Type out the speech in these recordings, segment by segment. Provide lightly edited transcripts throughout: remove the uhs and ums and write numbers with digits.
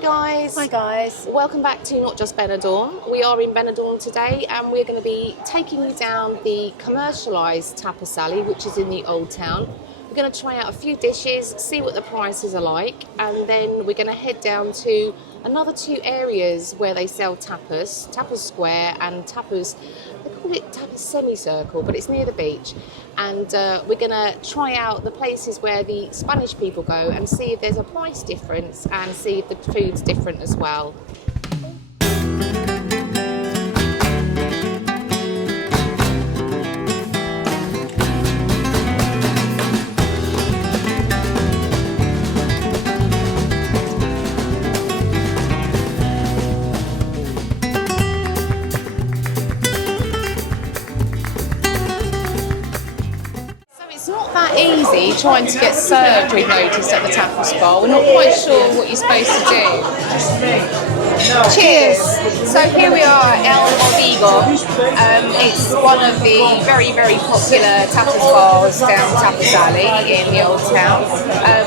guys. Hi guys. Welcome back to Not Just Benidorm. We are in Benidorm today and we're going to be taking you down the commercialised Tapas alley, which is in the Old Town. We're going to try out a few dishes, see what the prices are like, and then we're going to head down to another two areas where they sell tapas, Tapas Square and Tapas, they call it Tapas Semicircle, but it's near the beach. And we're going to try out the places where the Spanish people go and see if there's a price difference and see if the food's different as well. Easy trying to get served, we've noticed, at the tapas bar. We're not quite sure what you're supposed to do. Cheers! So here we are, El Odigo. It's one of the very, very popular tapas bars down Tapas Alley in the Old Town.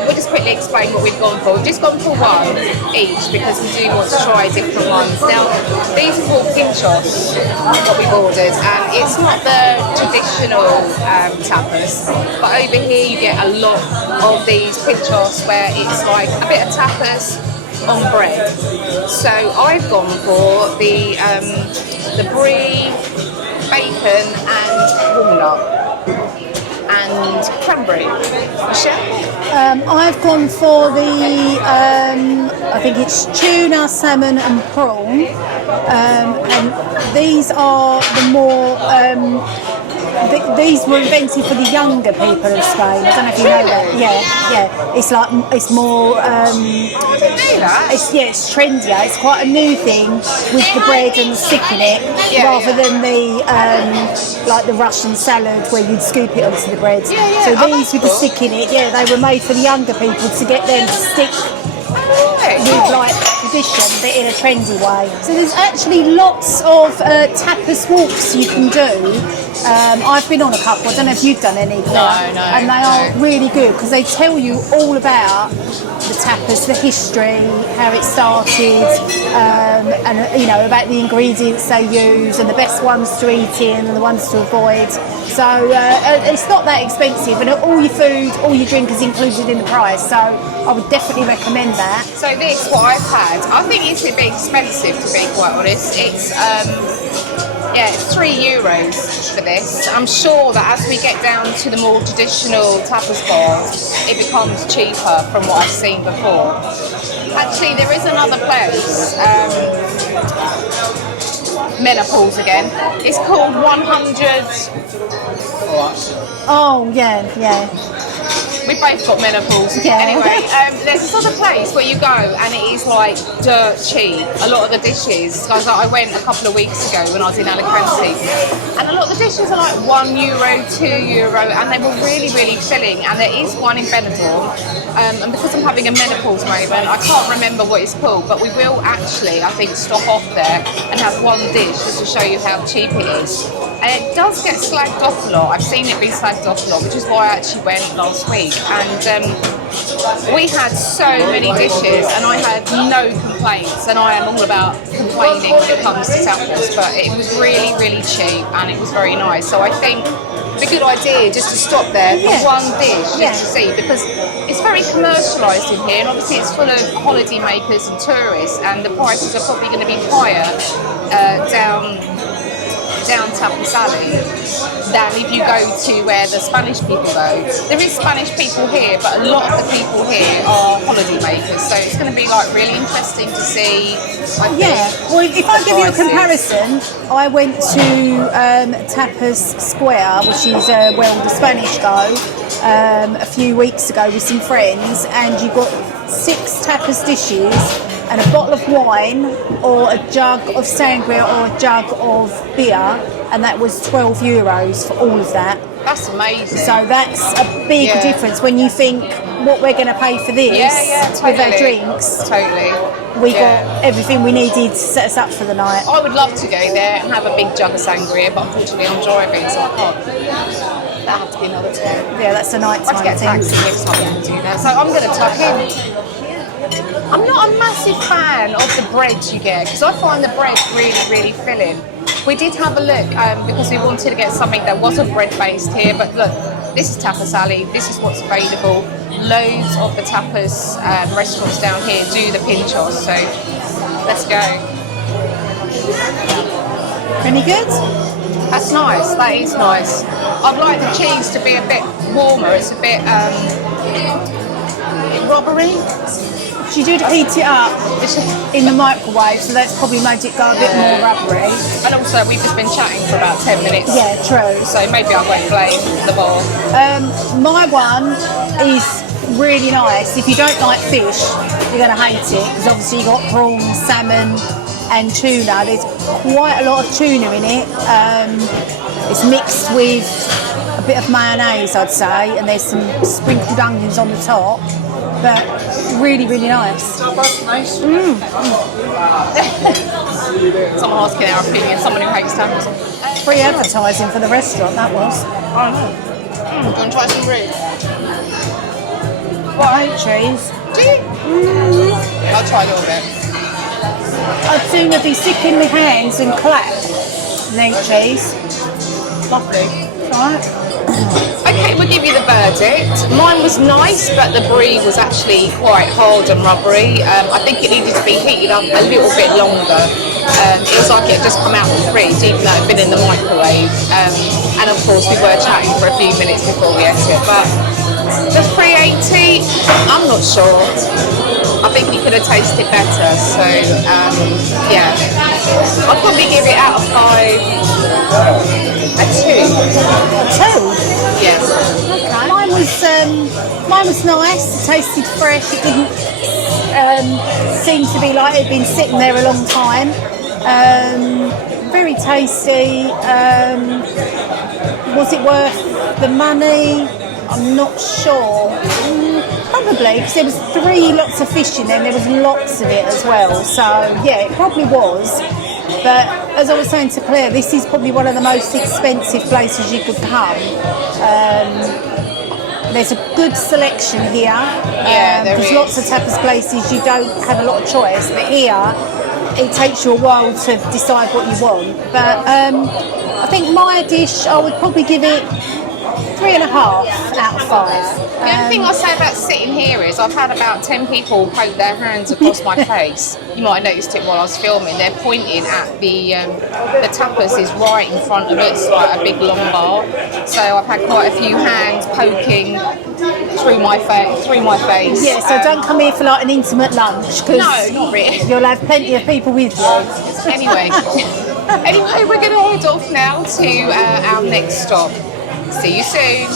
We'll just quickly explain what we've gone for. We've just gone for one each because we do want to try different ones. Now, these are called pinchos, what we've ordered, and it's not the traditional tapas, but over here you get a lot of these pinchos where it's like a bit of tapas on bread. So I've gone for the brie, bacon and walnut and cranberry. Michelle? I've gone for the, I think it's tuna, salmon and prawn. And these are the more, these were invented for the younger people of Spain. I don't know if you know that. Yeah. It's like, it's more, it's trendier. It's quite a new thing with the bread and sticking it, rather than the, like the Russian salad where you'd scoop it onto the bread. So these with the stick in it, they were made for the younger people to get them to stick with like tradition, but in a trendy way. So there's actually lots of tapas walks you can do. I've been on a couple. I don't know if you've done any. No. And they are really good because they tell you all about the tapas, the history, how it started, and you know about the ingredients they use and the best ones to eat in and the ones to avoid. So it's not that expensive, and all your food, all your drink is included in the price. So I would definitely recommend that. So this, what I've had, I think it's a bit expensive to be quite honest. It's it's €3 for this. I'm sure that as we get down to the more traditional tapas bars, it becomes cheaper from what I've seen before. Actually, there is another place, menopause again. It's called 100. Oh, yeah. We've both got menopause. Anyway, there's this other place where you go and it is like dirt cheap. A lot of the dishes, like I went a couple of weeks ago when I was in Alicante, and a lot of the dishes are like €1, €2, and they were really, really filling. And there is one in Benidorm, and because I'm having a menopause moment, I can't remember what it's called, but we will actually, I think, stop off there and have one dish just to show you how cheap it is. And it does get slagged off a lot. I've seen it be slagged off a lot, which is why I actually went last week. And we had so many dishes and I had no complaints, and I am all about complaining when it comes to tapas, but it was really, really cheap and it was very nice. So I think it's a good idea just to stop there for one dish just to see, because it's very commercialised in here and obviously it's full of holiday makers and tourists, and the prices are probably going to be higher down Tapas Alley than if you go to where the Spanish people go. There is Spanish people here, but a lot of the people here are holiday makers, so it's going to be like really interesting to see. Well, if I give you a comparison, I went to Tapas Square, which is where all the Spanish go, a few weeks ago with some friends, and you got 6 tapas dishes and a bottle of wine or a jug of sangria or a jug of beer, and that was €12 for all of that. That's amazing. So that's a big difference when you think what we're going to pay for this totally. with our drinks. Totally. We got everything we needed to set us up for the night. I would love to go there and have a big jug of sangria, but unfortunately I'm driving, so I can't. That had to be another time. Yeah, that's a night time I have to get a taxi next time to do that. So I'm going to tuck in. I'm not a massive fan of the bread you get because I find the bread really, really filling. We did have a look because we wanted to get something that wasn't bread-based here, but look, this is Tapas Alley, this is what's available. Loads of the tapas restaurants down here do the pinchos, so let's go. Any good? That's nice, that is nice. I'd like the cheese to be a bit warmer, it's a bit rubbery. She did heat it up in the microwave, so that's probably made it go a bit more rubbery. And also, we've just been chatting for about 10 minutes. Yeah, true. So maybe I won't blame the bowl. My one is really nice. If you don't like fish, you're going to hate it, because obviously you've got prawns, salmon and tuna. There's quite a lot of tuna in it. It's mixed with a bit of mayonnaise, I'd say, and there's some sprinkled onions on the top. But really, really nice. That's nice. Someone asking our opinion, someone who hates tapas. Free advertising for the restaurant, that was. I know. Do you want to try some roux? What, I hate cheese? Do you? I'll try a little bit. I'd sooner be sick in my hands and clap than eat cheese. Lovely. Right. Okay, we'll give you the verdict. Mine was nice, but the brie was actually quite hard and rubbery. I think it needed to be heated up a little bit longer. It was like it had just come out of the fridge, even though it had been in the microwave. And of course, we were chatting for a few minutes before we ate it. But the 380, I'm not sure. I think you could have tasted better. So, yeah. I'd probably give it out of 5. A 2. A 2? Yeah. Okay. Mine was nice. It tasted fresh. It didn't seem to be like it had been sitting there a long time. Very tasty. Was it worth the money? I'm not sure. Probably, because there was 3 lots of fish in there and there was lots of it as well. So yeah, it probably was. But as I was saying to Claire, this is probably one of the most expensive places you could come. There's a good selection here. Yeah, there is. There's lots of tapas places you don't have a lot of choice, but here it takes you a while to decide what you want. But I think my dish, I would probably give it 3.5 out of 5. The only thing I'll say about sitting here is I've had about 10 people poke their hands across my face. You might have noticed it while I was filming. They're pointing at the tapas is right in front of it. It's like a big long bar. So I've had quite a few hands poking through my face. Yeah, so don't come here for like an intimate lunch, because no, not really. You'll have plenty of people with you. Anyway, we're going to head off now to our next stop. See you soon.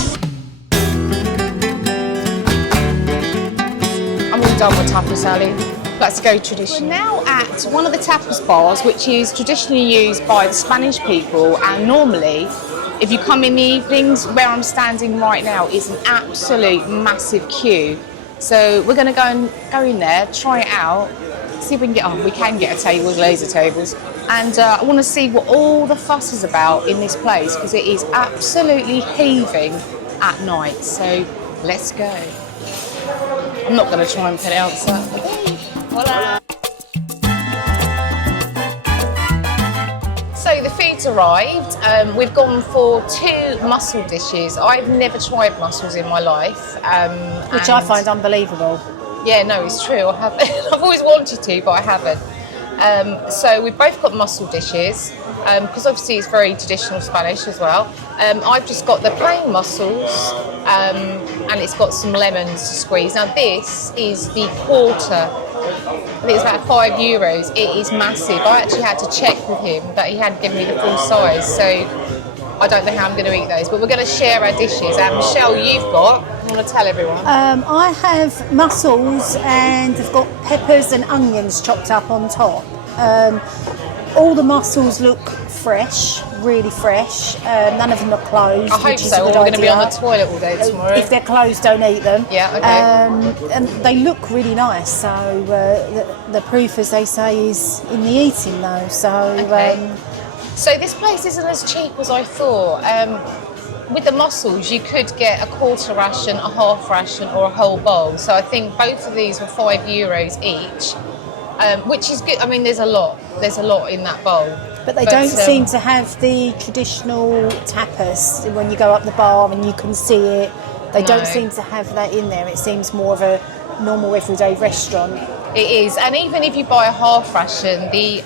I'm all done with Tapas Alley. Let's go tradition. We're now at one of the tapas bars, which is traditionally used by the Spanish people, and normally, if you come in the evenings, where I'm standing right now is an absolute massive queue. So we're going to go in there, try it out, see if we can get we can get a table, laser tables, and I want to see what all the fuss is about in this place, because it is absolutely heaving at night. So let's go. I'm not going to try and put it outside. Voila. So the food's arrived. We've gone for 2 mussel dishes. I've never tried mussels in my life. Which I find unbelievable. Yeah, no, it's true. I haven't. I've always wanted to, but I haven't. So we've both got mussel dishes, because obviously it's very traditional Spanish as well. I've just got the plain mussels, and it's got some lemons to squeeze. Now this is the quarter. I think it's about €5. It is massive. I actually had to check with him that he hadn't given me the full size, so I don't know how I'm going to eat those. But we're going to share our dishes. And Michelle, you've got. I want to tell everyone. I have mussels, and I've got peppers and onions chopped up on top. All the mussels look fresh, really fresh. None of them are closed. I hope so. We're going to be on the toilet all day tomorrow. If they're closed, don't eat them. Yeah, okay. And they look really nice. So the proof, as they say, is in the eating, though. So. Okay. So this place isn't as cheap as I thought. with the mussels, you could get a quarter ration, a half ration, or a whole bowl. So I think both of these were €5 each, which is good. I mean, there's a lot in that bowl. But they don't seem to have the traditional tapas when you go up the bar and you can see it. They don't seem to have that in there. It seems more of a normal everyday restaurant. It is, and even if you buy a half ration, the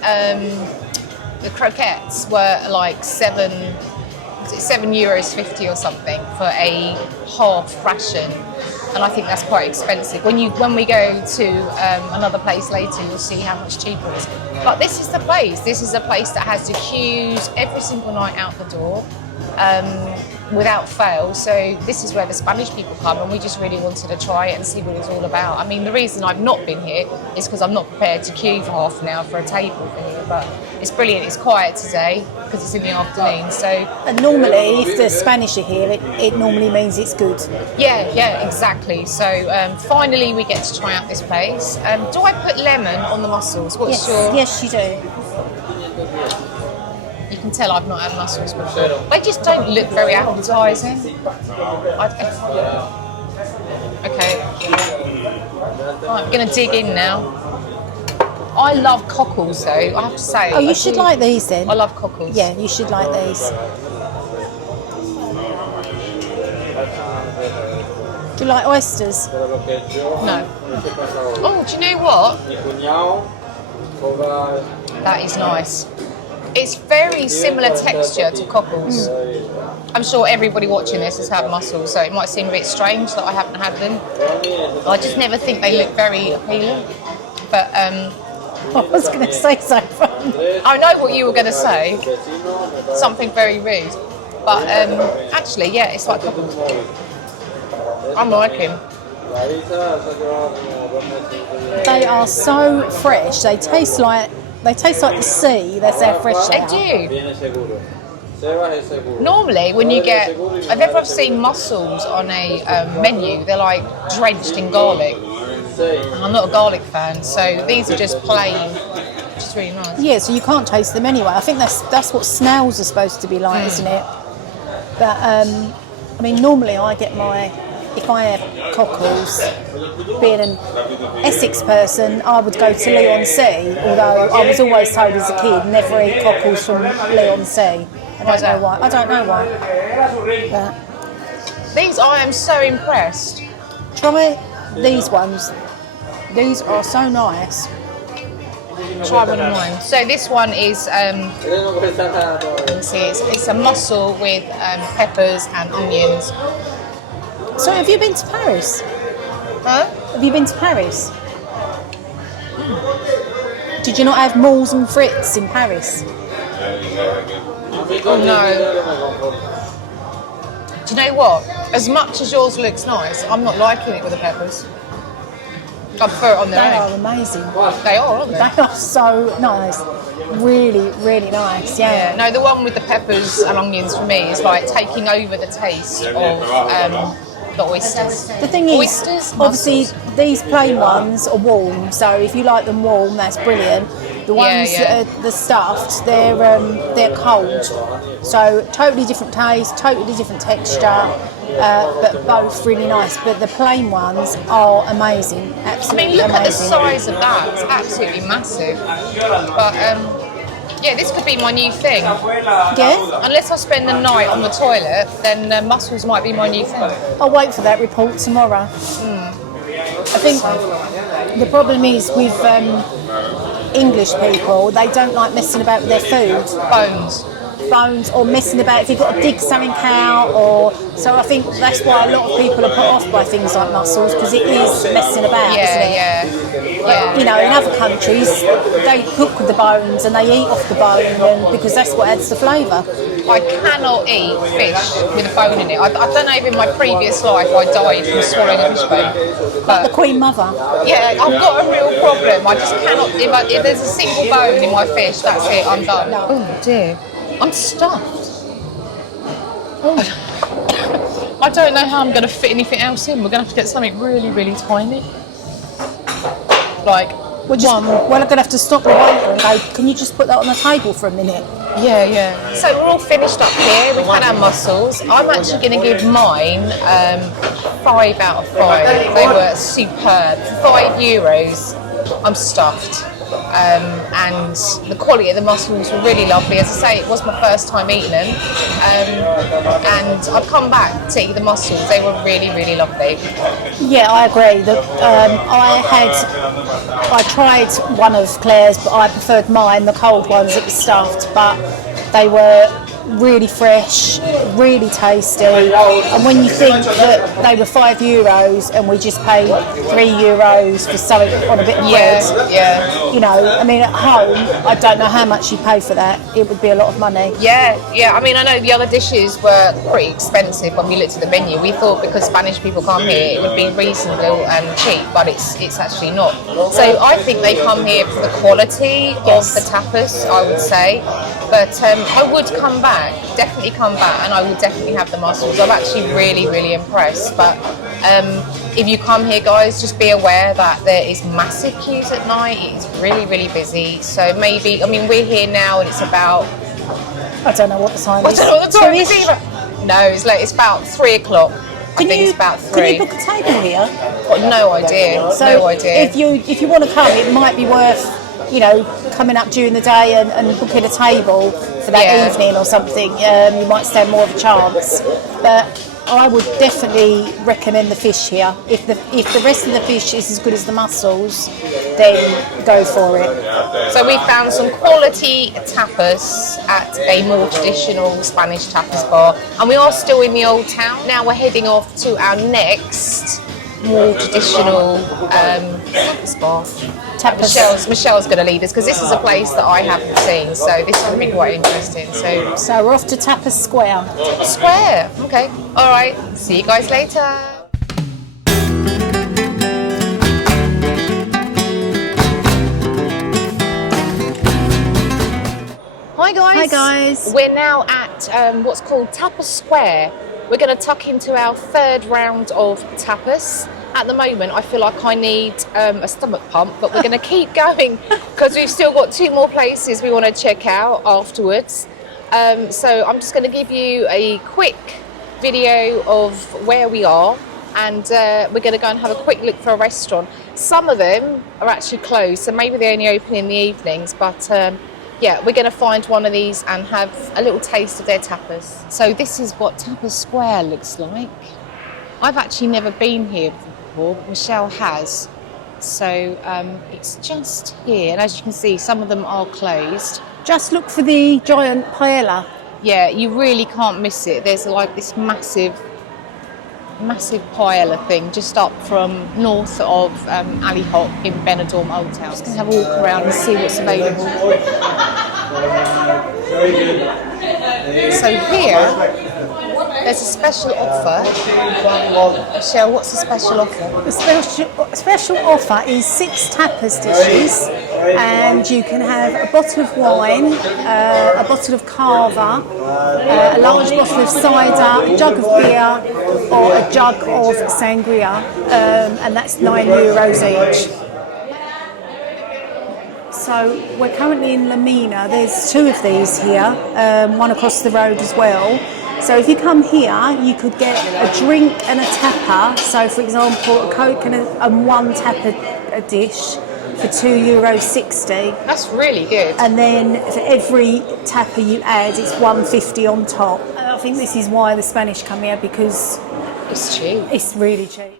croquettes were like €7.50 or something for a half ration, and I think that's quite expensive. When we go to another place later, you'll see how much cheaper it is. But this is the place. This is a place that has the queues every single night out the door, without fail. So this is where the Spanish people come, and we just really wanted to try it and see what it's all about. I mean, the reason I've not been here is because I'm not prepared to queue for half an hour for a table for here, but it's brilliant. It's quiet today because it's in the afternoon. So, and normally, if the Spanish are here, it normally means it's good. Yeah, exactly. So finally, we get to try out this place. Do I put lemon on the mussels? Yes, you do. You can tell I've not had mussels before. They just don't look very appetising. Okay. Right, I'm going to dig in now. I love cockles though, I have to say. Oh, you should like these then. I love cockles. Yeah, you should like these. Do you like oysters? No. Oh, do you know what? That is nice. It's very similar texture to cockles. I'm sure everybody watching this has had mussels, so it might seem a bit strange that I haven't had them. I just never think they look very appealing. But I was going to say something. I know what you were going to say. Something very rude. But actually, yeah, it's like cockles. I'm liking. They are so fresh. They taste like the sea. That's how fresh they are. They do. Normally, when you get, I've seen mussels on a menu, they're like drenched in garlic. I'm not a garlic fan, so these are just plain, which is really nice. Yeah, so you can't taste them anyway. I think that's what snails are supposed to be like, isn't it? But I mean, normally if I have cockles, being an Essex person, I would go to Leigh-on-Sea, although I was always told as a kid, never eat cockles from Leigh-on-Sea. I don't know why. But these, I am so impressed. try these ones. These are so nice. Try one of mine. So this one is, let's see, it's a mussel with peppers and onions. So have you been to Paris? Huh? Have you been to Paris? Did you not have moules and frites in Paris? Oh no. Do you know what? As much as yours looks nice, I'm not liking it with the peppers. I prefer it on their own. They are amazing. They are, aren't they? They are so nice. Really, really nice. Yeah. No, the one with the peppers and onions for me is like taking over the taste of the oysters. The thing is, obviously, these plain ones are warm, so if you like them warm, that's brilliant. The ones that are the stuffed, they're cold. So totally different taste, totally different texture, but both really nice. But the plain ones are amazing, absolutely amazing. I mean, look at the size of that. It's absolutely massive. But yeah, this could be my new thing. Yeah? Unless I spend the night on the toilet, then mussels might be my new thing. I'll wait for that report tomorrow. I think the problem is with English people, they don't like messing about with their food. Bones or messing about if you've got to dig something out, or so I think that's why a lot of people are put off by things like mussels, because it is messing about, isn't it? Yeah. You know, in other countries they cook with the bones and they eat off the bone, and because that's what adds the flavour. I cannot eat fish with a bone in it. I don't know if in my previous life I died from swallowing a fish bone. Like the Queen Mother. Yeah, I've got a real problem. I just cannot, if there's a single bone in my fish, that's it, I'm done. No. Oh dear, I'm stuffed. Oh. I don't know how I'm going to fit anything else in. We're going to have to get something really, really tiny. Like, We're going to have to stop the waiter and go, can you just put that on the table for a minute? Yeah, yeah. So we're all finished up here. We've had our mussels. I'm actually going to give mine 5 out of 5. They were superb. €5. I'm stuffed. And the quality of the mussels were really lovely. As I say, it was my first time eating them. And I've come back to eat the mussels. They were really, really lovely. Yeah, I agree. I tried one of Claire's, but I preferred mine, the cold ones. It was stuffed, but they were really fresh, really tasty. And when you think that they were €5 and we just paid €3 for something on a bit of bread, Yeah. you know, I mean, at home, I don't know how much you pay for that. It would be a lot of money. Yeah. I mean, I know the other dishes were pretty expensive when we looked at the menu. We thought because Spanish people come here, it would be reasonable and cheap, but it's actually not. So I think they come here for the quality of the tapas, I would say. But I would come back, definitely come back, and I will definitely have the mussels. I'm actually really, really impressed. But if you come here, guys, just be aware that there is massive queues at night. It's really, really busy. So maybe, I mean, we're here now and it's about... I don't know what the time is. I don't know what the time is either. No, it's about 3 o'clock. I think it's about 3. Can you book a table here? Got no idea. So no idea. If you want to come, it might be worth, you know, coming up during the day and booking a table for that evening or something. You might stand more of a chance. But I would definitely recommend the fish here. If the rest of the fish is as good as the mussels, then go for it. So we found some quality tapas at a more traditional Spanish tapas bar, and we are still in the old town. Now we're heading off to our next more traditional tapas bar. Michelle's going to lead us because this is a place that I haven't seen, so this is going to be quite interesting. So we're off to Tapas Square. Tapas Square, okay. All right, see you guys later. Hi guys. Hi guys. We're now at what's called Tapas Square. We're going to tuck into our 3rd round of tapas. At the moment, I feel like I need a stomach pump, but we're going to keep going because we've still got 2 more places we want to check out afterwards. So I'm just going to give you a quick video of where we are, and we're going to go and have a quick look for a restaurant. Some of them are actually closed, so maybe they only open in the evenings, but yeah, we're going to find one of these and have a little taste of their tapas. So this is what Tapas Square looks like. I've actually never been here before, but Michelle has. So it's just here, and as you can see, some of them are closed. Just look for the giant paella. Yeah, you really can't miss it. There's like this massive paella thing just up from north of Ali Hop in Benidorm Old Town. Just going to have a walk around and see what's available. So here, there's a special offer. Michelle, what's the special offer? The special offer is 6 tapas dishes, and you can have a bottle of wine, a bottle of cava, a large bottle of cider, a jug of beer, or a jug of sangria, and that's €9 each. So we're currently in La Mina. There's 2 of these here, one across the road as well. So if you come here, you could get a drink and a tapa. So for example, a Coke and 1 tapa a dish for €2.60. That's really good. And then for every tapa you add, it's $1.50 on top. And I think this is why the Spanish come here, because it's cheap. It's really cheap.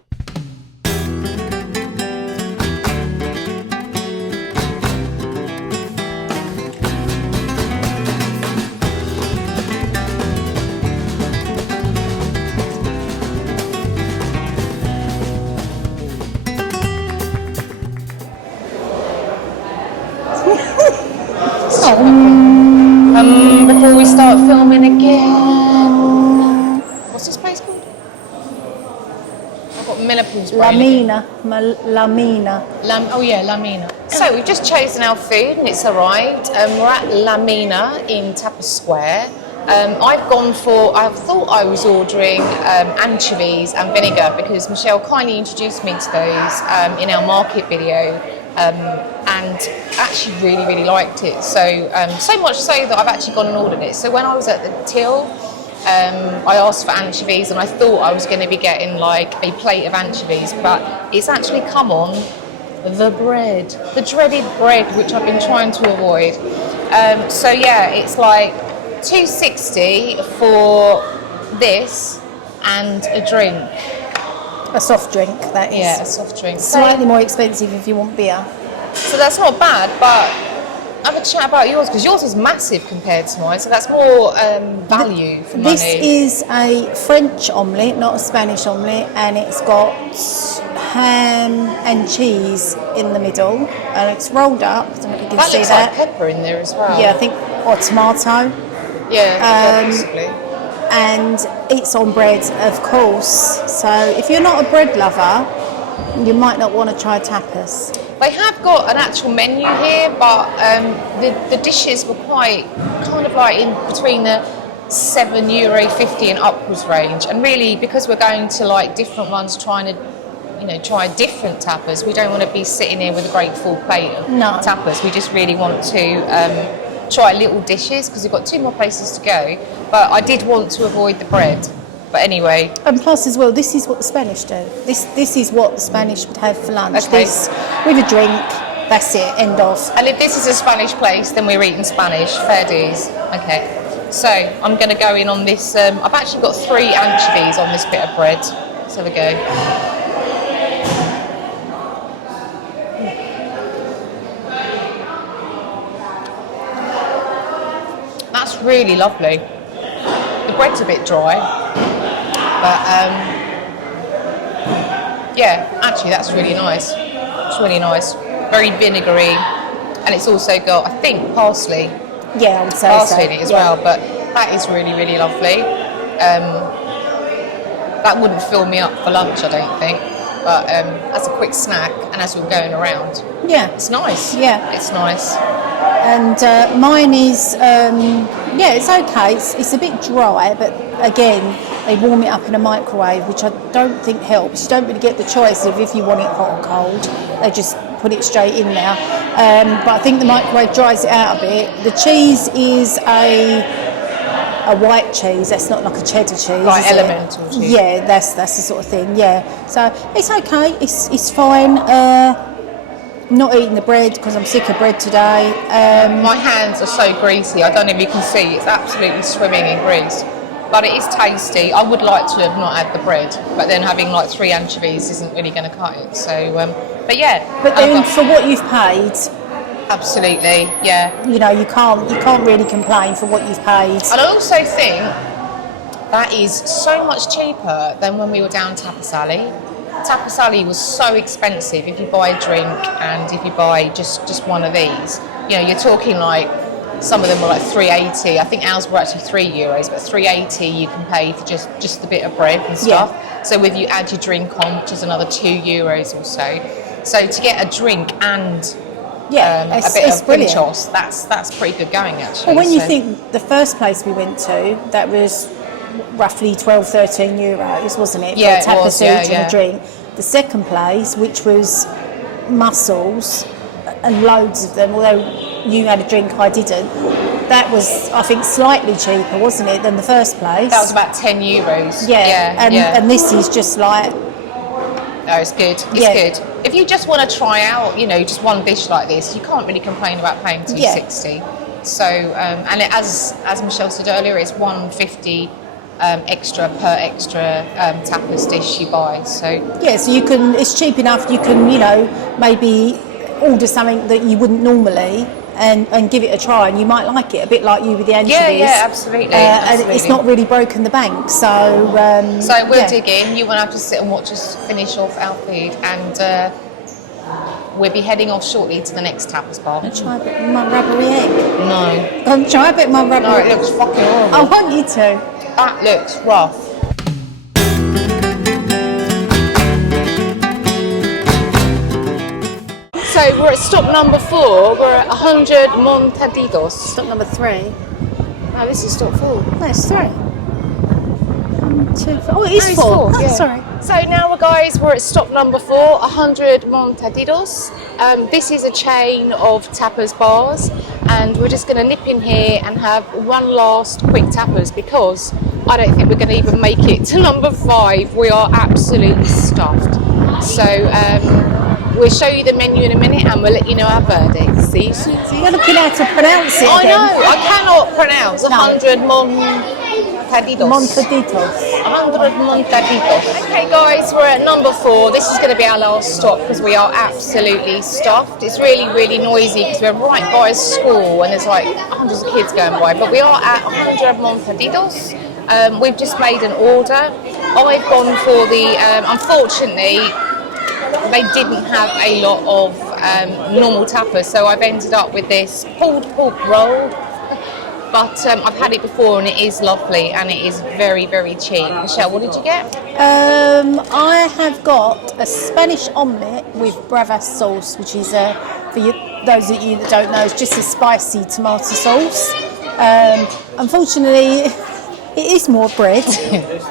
Before we start filming again. What's this place called? I've got menopause La brain. Mina. La Mina. Oh yeah, La Mina. So we've just chosen our food and it's arrived. We're at La Mina in Tapas Square. I thought I was ordering anchovies and vinegar because Michelle kindly introduced me to those in our market video. and actually really liked it. So so much so that I've actually gone and ordered it. So when I was at the till, I asked for anchovies, and I thought I was going to be getting like a plate of anchovies, but it's actually come on the bread, the dreaded bread, which I've been trying to avoid. So yeah, it's like $2.60 for this and a drink. A soft drink, that is. Yeah, a soft drink. Slightly more expensive if you want beer. So that's not bad, but have a chat about yours, because yours is massive compared to mine, so that's more value for money. This is a French omelette, not a Spanish omelette, and it's got ham and cheese in the middle, and it's rolled up. I don't know if you can see looks that. like pepper in there as well. Yeah, I think, or tomato. Yeah, possibly. And it's on bread, of course. So if you're not a bread lover, you might not want to try tapas. They have got an actual menu here, but the dishes were quite kind of like in between the €7.50 and upwards range. And really, because we're going to like different ones, trying to try different tapas, we don't want to be sitting here with a great full plate of tapas. We just really want to try little dishes, because we've got 2 more places to go. But I did want to avoid the bread. But anyway. And plus as well, this is what the Spanish do. This is what the Spanish would have for lunch. Okay. This with a drink, that's it, end of. And if this is a Spanish place, then we're eating Spanish. Fair dues. Okay. So I'm going to go in on this. I've actually got 3 anchovies on this bit of bread. So we go. That's really lovely. The bread's a bit dry, but yeah, actually that's really nice. It's really nice. Very vinegary, and it's also got, I think, parsley. Yeah, I would say parsley so. in it as well, but that is really lovely. That wouldn't fill me up for lunch, I don't think, but as a quick snack and as we're going around, yeah, it's nice. Yeah, it's nice. And mine is, yeah, it's okay. It's a bit dry, but again, they warm it up in a microwave, which I don't think helps. You don't really get the choice of if you want it hot or cold. They just put it straight in there. But I think the microwave dries it out a bit. The cheese is a white cheese. That's not like a cheddar cheese. Like elemental cheese. Yeah, that's the sort of thing. Yeah, so it's okay. It's fine. Not eating the bread because I'm sick of bread today. My hands are so greasy. I don't know if you can see. It's absolutely swimming in grease. But it is tasty. I would like to have not had the bread, but then having like 3 anchovies isn't really going to cut it. So, but yeah. But then for what you've paid, absolutely, yeah. You can't really complain for what you've paid. And I also think that is so much cheaper than when we were down Tapas Alley. Tapas Alley was so expensive if you buy a drink and if you buy just one of these. You're talking like, some of them were like $3.80. I think ours were actually €3, but $3.80 you can pay for just a bit of bread and stuff. Yeah. So if you add your drink on, which is another €2 or so. So to get a drink and a bit of pinchos, that's pretty good going actually. Well, when you think the first place we went to, that was roughly €12-13, wasn't it? Yeah, for a tapas each and a drink. The second place, which was mussels and loads of them, although you had a drink, I didn't. That was, I think, slightly cheaper, wasn't it, than the first place? That was about €10. Yeah, and this is just like. No, it's good. It's good. If you just want to try out, just one dish like this, you can't really complain about paying $2.60. Yeah. So, and as Michelle said earlier, it's $1.50 extra per extra tapas dish you buy. So yeah, so you can. It's cheap enough. You can, maybe order something that you wouldn't normally. And give it a try, and you might like it, a bit like you with the anchovies. Yeah, absolutely. And it's not really broken the bank, so... so we'll dig in. You won't have to sit and watch us finish off our food, and we'll be heading off shortly to the next tapas bar. Try a bit of my rubbery egg. No. Go and try a bit of my rubbery egg. No, it looks fucking horrible. I want you to. That looks rough. So we're at stop number 4. We're at 100 Montaditos. Stop number 3. No, this is stop 4. No, it's 3. Oh, it is it's four. four, Oh, yeah. sorry. So now, guys, we're at stop number 4, 100 Montaditos. This is a chain of tapas bars, and we're just going to nip in here and have one last quick tapas because I don't think we're going to even make it to number 5. We are absolutely stuffed. So we'll show you the menu in a minute and we'll let you know our verdict. See you soon. So you're looking how to pronounce it I again. know, I cannot pronounce 100 Montaditos. Montaditos. 100 Montaditos. Okay guys, we're at number 4. This is going to be our last stop because we are absolutely stuffed. It's really, really noisy because we're right by a school and there's like hundreds of kids going by. But we are at 100 Montaditos. We've just made an order. I've gone for the, unfortunately, they didn't have a lot of normal tapas, so I've ended up with this pulled pork roll. But I've had it before and it is lovely and it is very, very cheap. Michelle, what did you get? I have got a Spanish omelette with brava sauce, which is, for those of you that don't know, it's just a spicy tomato sauce. Unfortunately, it is more bread.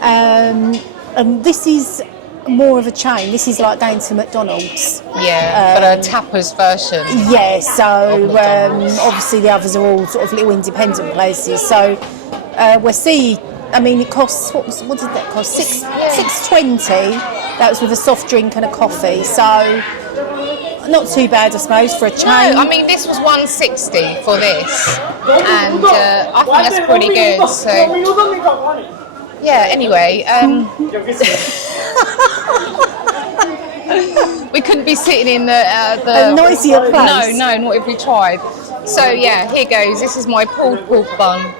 And this is more of a chain. This is like going to McDonald's. Yeah, but a tapas version. Yeah, so obviously the others are all sort of little independent places. So we'll see. I mean, it costs, what did that cost? $6.20. That was with a soft drink and a coffee. So not too bad, I suppose, for a chain. No, I mean, this was $1.60 for this. And I think that's pretty good. So, yeah, anyway. We couldn't be sitting in the noisier place. No, not if we tried. So yeah, here goes. This is my pulled pork bun.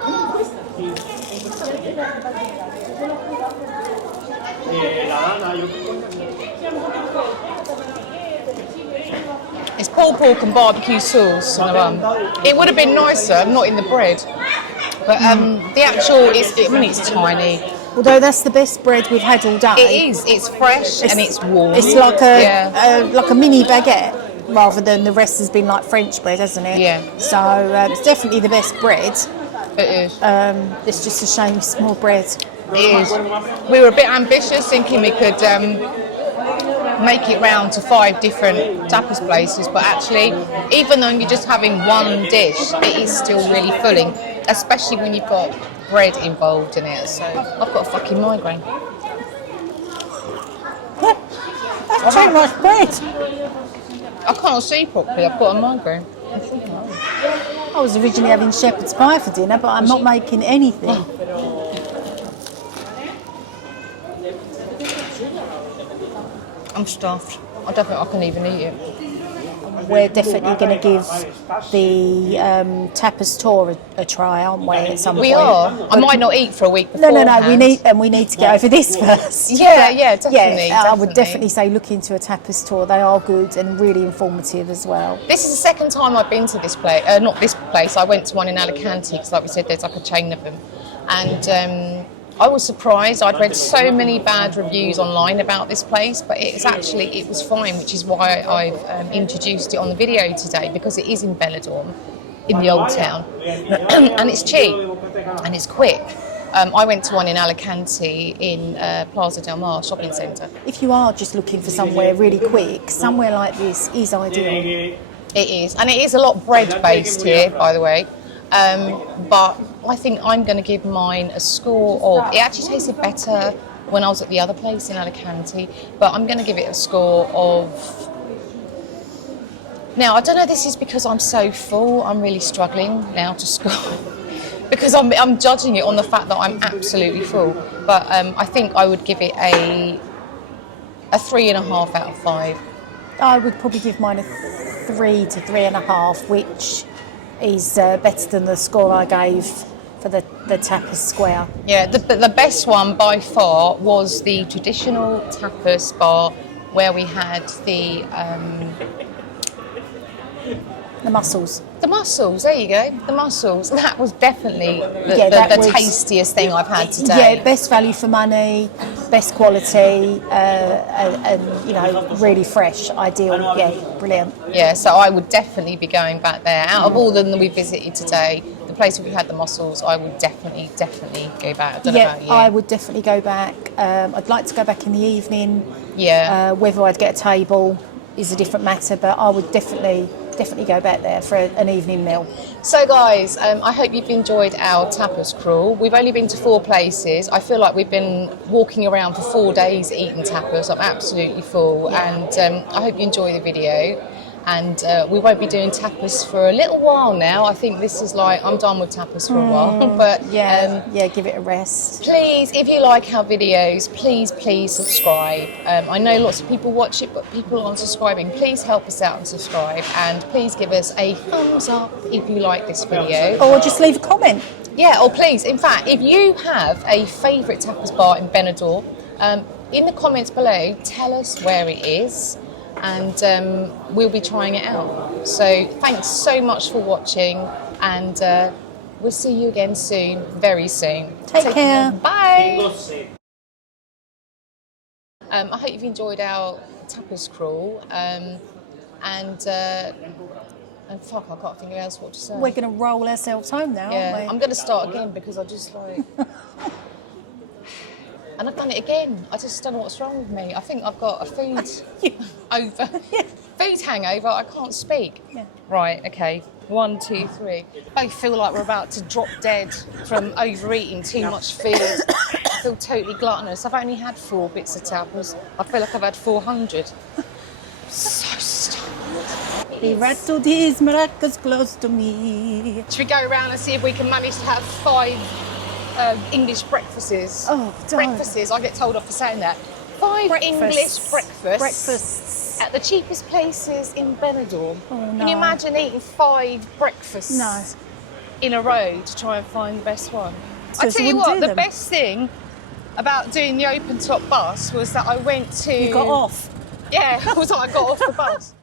It's pulled pork and barbecue sauce on the bun. It would have been nicer, not in the bread. But the actual, it's tiny. Although that's the best bread we've had all day. It is. It's fresh and it's warm. It's like a mini baguette rather than the rest has been like French bread, hasn't it? Yeah. So it's definitely the best bread. It is. It's just a shame it's more bread. It is. We were a bit ambitious, thinking we could make it round to 5 different tapas places, but actually, even though you're just having one dish, it is still really filling, especially when you've got bread involved in it. So I've got a fucking migraine. That's too much bread. I can't see properly. I've got a migraine. I was originally having shepherd's pie for dinner, but I'm not making anything. I'm stuffed. I don't think I can even eat it. We're definitely going to give the tapas tour a try, aren't we? At some point. We are. I might not eat for a week before. No. We need to get over this first. Yeah, definitely. Yeah, I would definitely say look into a tapas tour. They are good and really informative as well. This is the second time I've been to this place. Not this place. I went to one in Alicante because, like we said, there's like a chain of them, and I was surprised. I'd read so many bad reviews online about this place, but it was fine, which is why I've introduced it on the video today, because it is in Benidorm, in the old town, and it's cheap and it's quick. I went to one in Alicante in Plaza del Mar shopping centre. If you are just looking for somewhere really quick, somewhere like this is ideal. It is, and it is a lot bread based here, by the way. But I think I'm going to give mine a score of, it actually tasted better when I was at the other place in Alicante, but I'm going to give it a score of, now I don't know, this is because I'm so full, I'm really struggling now to score, because I'm judging it on the fact that I'm absolutely full, but I think I would give it a 3.5 out of 5. I would probably give mine a 3 to 3.5, which is better than the score I gave for the tapas square. Yeah, the best one by far was the traditional tapas bar where we had the mussels. The mussels, there you go, the mussels. That was definitely the tastiest thing I've had today. Yeah, best value for money, best quality, and really fresh, ideal. Yeah, brilliant. Yeah, so I would definitely be going back there. Out of all of them that we visited today, the place, if we had the mussels, I would definitely go back. I don't know about you. I would definitely go back. I'd like to go back in the evening. Yeah. Whether I'd get a table is a different matter, but I would definitely go back there for an evening meal. So guys, I hope you've enjoyed our tapas crawl. We've only been to 4 places. I feel like we've been walking around for 4 days eating tapas. I'm absolutely full, and I hope you enjoy the video. And we won't be doing tapas for a little while now. I think this is like, I'm done with tapas for a while. But give it a rest. please, if you like our videos, please subscribe. I know lots of people watch it, but people aren't subscribing. Please help us out and subscribe, and please give us a thumbs up if you like this video. Or just leave a comment. Yeah, or please, in fact, if you have a favourite tapas bar in Benidorm, in the comments below, tell us where it is, and we'll be trying it out. So thanks so much for watching, and we'll see you again soon, very soon. Take care. Bye. I hope you've enjoyed our tapas crawl, and fuck, I can't think of else what to say. We're going to roll ourselves home now, Yeah, aren't we? I'm going to start again because I just like... And I've done it again. I just don't know what's wrong with me. I think I've got a food food hangover. I can't speak. Yeah. Right, okay. 1, 2, 3. I feel like we're about to drop dead from overeating too much food. I feel totally gluttonous. I've only had 4 bits of tapas. I feel like I've had 400. So stuffed. He rattled his maracas close to me. Should we go around and see if we can manage to have 5 English breakfasts? Oh, don't. Breakfasts, I get told off for saying that. 5 English breakfasts at the cheapest places in Benidorm. Oh, no. Can you imagine eating 5 breakfasts in a row to try and find the best one? I tell you what, the best thing about doing the open top bus was that I went to... You got off. Yeah, I got off the bus.